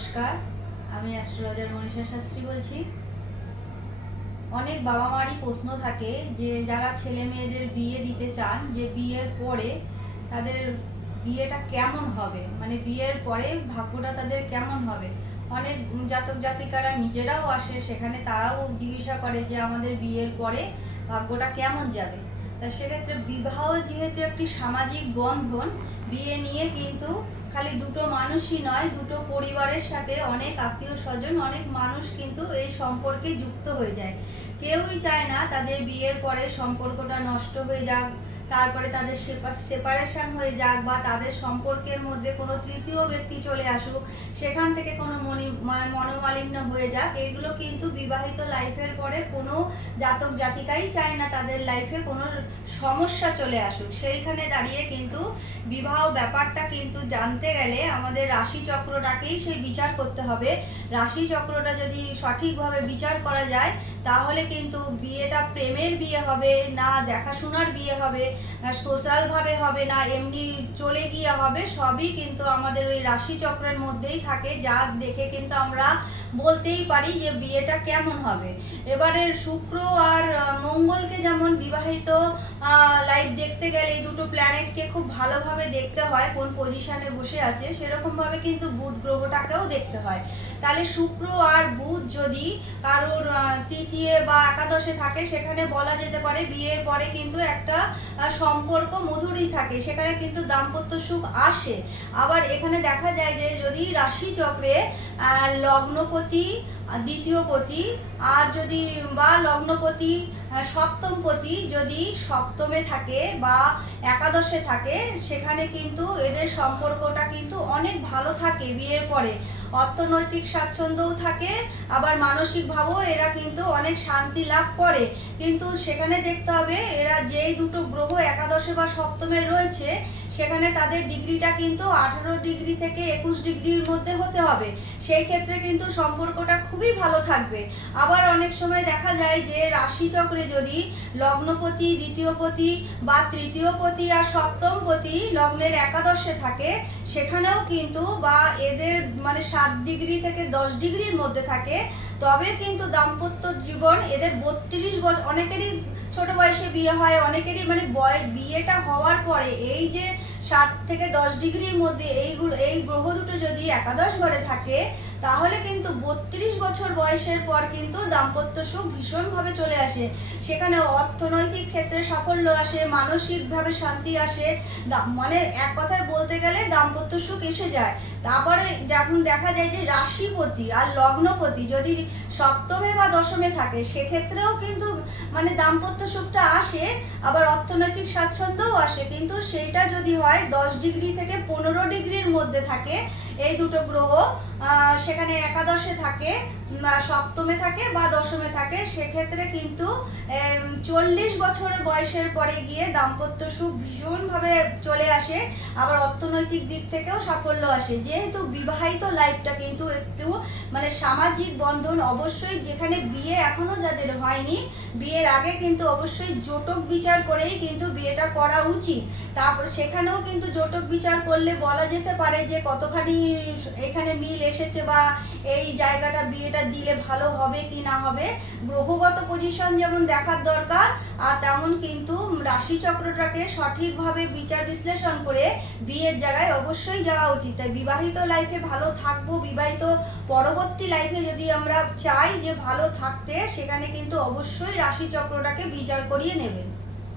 নমস্কার, আমি অ্যাস্ট্রোলজার মনীষা শাস্ত্রী বলছি। অনেক বাবা মারই প্রশ্ন থাকে যে যারা ছেলে মেয়েদের বিয়ে দিতে চান, যে বিয়ের পরে তাদের বিয়েটা কেমন হবে, মানে বিয়ের পরে ভাগ্যটা তাদের কেমন হবে। অনেক জাতক জাতিকারা নিজেরাও আসে, সেখানে তারাও জিজ্ঞাসা করে যে আমাদের বিয়ের পরে ভাগ্যটা কেমন যাবে। তা সেক্ষেত্রে বিবাহ যেহেতু একটি সামাজিক বন্ধন, বিয়ে নিয়ে কিন্তু খালি দুটো মানুষই নয়, দুটো পরিবারের সাথে অনেক আত্মীয় স্বজন, অনেক মানুষ কিন্তু এই সম্পর্কে যুক্ত হয়ে যায়। কেউই চায় না তাদের বিয়ের পরে সম্পর্কটা নষ্ট হয়ে যাক, তারপরে তাদের সেপারেশন হয়ে যাক, বা তাদের সম্পর্কের মধ্যে কোনো তৃতীয় ব্যক্তি চলে আসুক, সেখান থেকে কোনো মনোমালিন্য হয়ে যাক। এগুলো কিন্তু বিবাহিত লাইফের পরে কোনো জাতক জাতিকাই চায় না তাদের লাইফে কোনো সমস্যা চলে আসুক। সেইখানে দাঁড়িয়ে কিন্তু বিবাহ ব্যাপারটা কিন্তু জানতে গেলে আমাদের রাশি চক্রটাকেই সেই বিচার করতে হবে। রাশি চক্রটা যদি সঠিকভাবে বিচার করা যায়, তাহলে কিন্তু বিয়েটা প্রেমের বিয়ে হবে না, দেখাশোনার বিয়ে হবে, সোশ্যালভাবে হবে না, এমনি চলে গিয়ে হবে, সবই কিন্তু আমাদের ওই রাশি চক্রের মধ্যেই থাকে, যা দেখে কিন্তু আমরা বলতেই পারি যে বিয়েটা কেমন হবে। এবারে শুক্র আর মঙ্গলকে যেমন বিবাহিত লাইফ দেখতে গেলে এই দুটো প্ল্যানেটকে খুব ভালোভাবে দেখতে হয় কোন পজিশনে বসে আছে, সেরকমভাবে কিন্তু বুধ গ্রহটাকেও দেখতে হয়। তাহলে শুক্র আর বুধ যদি কারোর তৃতীয় বা একাদশে থাকে, সেখানে বলা যেতে পারে বিয়ের পরে কিন্তু একটা সম্পর্ক মধুরই থাকে, সেখানে কিন্তু দাম্পত্য সুখ আসে। আবার এখানে দেখা যায় যে যদি রাশি চক্রে লগ্নপতি, দ্বিতীয়পতি আর যদি বা লগ্নপতি, সপ্তমপতি যদি সপ্তমে থাকে বা একাদশে থাকে, সেখানে কিন্তু এদের সম্পর্কটা কিন্তু অনেক ভালো থাকে বিয়ের পরে। অর্থনৈতিক স্বাচ্ছন্দ্যও থাকে, আবার মানসিকভাবেও এরা কিন্তু অনেক শান্তি লাভ করে। কিন্তু সেখানে দেখতে হবে এরা যেই দুটো গ্রহ একাদশে বা সপ্তমে রয়েছে, সেখানে তাদের ডিগ্রিটা কিন্তু 18 ডিগ্রি থেকে 21 ডিগ্রির মধ্যে হতে হবে। সেই ক্ষেত্রে কিন্তু সম্পর্কটা খুবই ভালো থাকবে। আবার অনেক সময় দেখা যায় যে রাশিচক্রে যদি লগ্নপতি, দ্বিতীয়পতি বা তৃতীয়পতি আর সপ্তমপতি লগ্নের একাদশে থাকে, সেখানেও কিন্তু বা এদের মানে 7 ডিগ্রি থেকে 10 ডিগ্রির মধ্যে থাকে, তবে কিন্তু দাম্পত্য জীবন এদের 32 বছর, অনেকেরই ছোট বয়সে বিয়ে হয়, অনেকেরই মানে বিয়েটা হওয়ার পরে এই যে 7 থেকে 10 ডিগ্রির মধ্যে এই গ্রহ দুটো যদি একাদশ ঘরে থাকে, তাহলে কিন্তু 32 বছর বয়সের পর কিন্তু দাম্পত্য সুখ ভীষণভাবে চলে আসে। সেখানে অর্থনৈতিক ক্ষেত্রে সাফল্য আসে, মানসিকভাবে শান্তি আসে, মানে এক কথায় বলতে গেলে দাম্পত্য সুখ এসে যায়। তারপরে যখন দেখা যায় যে রাশিপতি আর লগ্নপতি যদি সপ্তমে বা দশমে থাকে, সেক্ষেত্রেও কিন্তু মানে দাম্পত্য সুখটা আসে, আবার অর্থনৈতিক স্বাচ্ছন্দ্যও আসে। কিন্তু সেইটা যদি হয় 10 ডিগ্রি থেকে 15 ডিগ্রির মধ্যে থাকে, এই দুটো গ্রহ সেখানে একাদশে থাকে, সপ্তমে থাকে বা দশমে থাকে, সেক্ষেত্রে কিন্তু 40 বছর বয়সের পরে গিয়ে দাম্পত্য সুখ ভীষণভাবে চলে আসে, আবার অর্থনৈতিক দিক থেকেও সাফল্য আসে। যেহেতু বিবাহিত লাইফটা কিন্তু একটু মানে সামাজিক বন্ধন, অবশ্যই যেখানে বিয়ে এখনো যাদের হয়নি, বিয়ের আগে কিন্তু অবশ্যই জটক বিচার করেই কিন্তু বিয়েটা করা উচিত। তারপর সেখানেও কিন্তু জটক বিচার করলে বলা যেতে পারে যে কতখানি এখানে মিল এসেছে বা এই জায়গাটা বিয়েটা দিলে ভালো হবে কি না হবে। গ্রহগত পজিশন যেমন দেখার দরকার, আর তেমন কিন্তু রাশি চক্রটাকে সঠিকভাবে বিচার বিশ্লেষণ করে বিয়ের জায়গায় অবশ্যই যাওয়া উচিত। তাই বিবাহিত লাইফে ভালো থাকবো, বিবাহিত পরবর্তী লাইফে যদি আমরা চাই যে ভালো থাকতে, সেখানে কিন্তু অবশ্যই রাশি চক্রটাকে বিচার করিয়ে নেবেন।